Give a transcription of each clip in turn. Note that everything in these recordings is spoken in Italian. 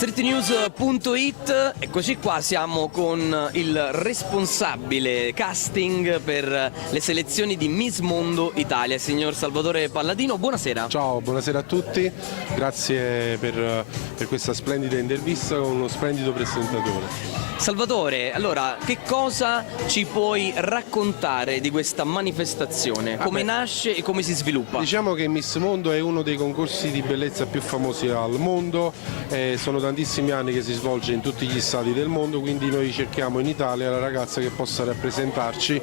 Streetnews.it, eccoci qua, siamo con il responsabile casting per le selezioni di Miss Mondo Italia, il signor Salvatore Palladino. Buonasera. Ciao, buonasera a tutti, grazie per questa splendida intervista con uno splendido presentatore. Salvatore, allora, che cosa ci puoi raccontare di questa manifestazione? Come nasce e come si sviluppa? Diciamo che Miss Mondo è uno dei concorsi di bellezza più famosi al mondo, sono tantissimi anni che si svolge in tutti gli stati del mondo, quindi noi cerchiamo in Italia la ragazza che possa rappresentarci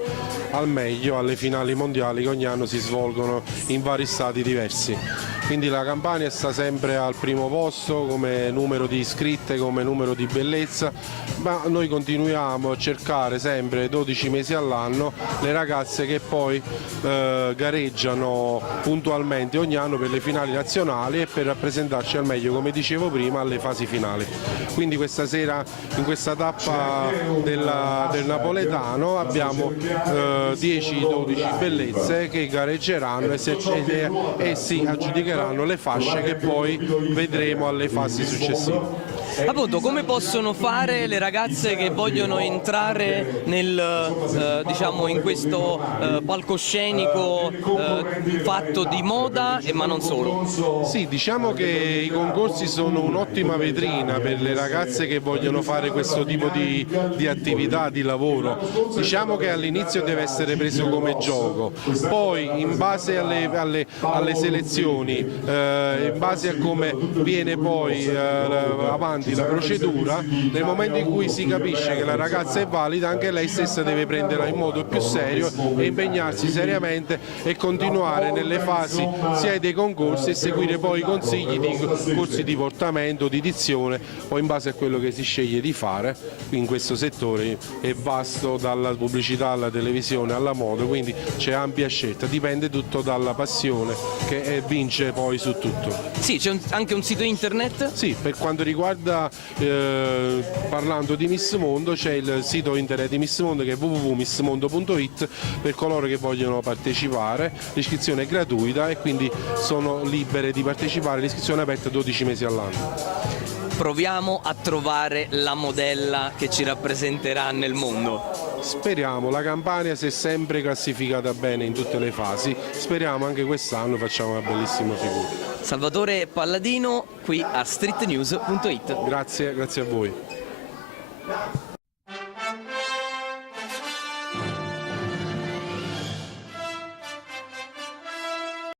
al meglio alle finali mondiali che ogni anno si svolgono in vari stati diversi. Quindi la Campania sta sempre al primo posto come numero di iscritte, come numero di bellezza, ma noi continuiamo a cercare sempre 12 mesi all'anno le ragazze che poi gareggiano puntualmente ogni anno per le finali nazionali e per rappresentarci al meglio, come dicevo prima, alle fasi finali. Quindi questa sera in questa tappa del napoletano abbiamo 10-12 bellezze che gareggeranno e si aggiudicheranno le fasce che poi vedremo alle fasi successive. Appunto, come possono fare le ragazze che vogliono entrare diciamo, in questo palcoscenico fatto di moda ma non solo? Sì, diciamo che i concorsi sono un'ottima vetrina per le ragazze che vogliono fare questo tipo di attività, di lavoro. Diciamo che all'inizio deve essere preso come gioco, poi in base alle selezioni, in base a come viene poi avanti la procedura, nel momento in cui si capisce che la ragazza è valida, anche lei stessa deve prenderla in modo più serio e impegnarsi seriamente e continuare nelle fasi sia dei concorsi e seguire poi i consigli di corsi di portamento, di dizione, o in base a quello che si sceglie di fare. In questo settore è vasto, dalla pubblicità alla televisione alla moda, quindi c'è ampia scelta, dipende tutto dalla passione che vince poi su tutto. Sì, c'è anche un sito internet? Sì, per quanto riguarda parlando di Miss Mondo, c'è il sito internet di Miss Mondo che è www.missmondo.it per coloro che vogliono partecipare. L'iscrizione è gratuita e quindi sono libere di partecipare, l'iscrizione è aperta 12 mesi all'anno. Proviamo a trovare la modella che ci rappresenterà nel mondo. Speriamo, la Campania si è sempre classificata bene in tutte le fasi, speriamo anche quest'anno facciamo una bellissima figura. Salvatore Palladino qui a streetnews.it. Grazie a voi.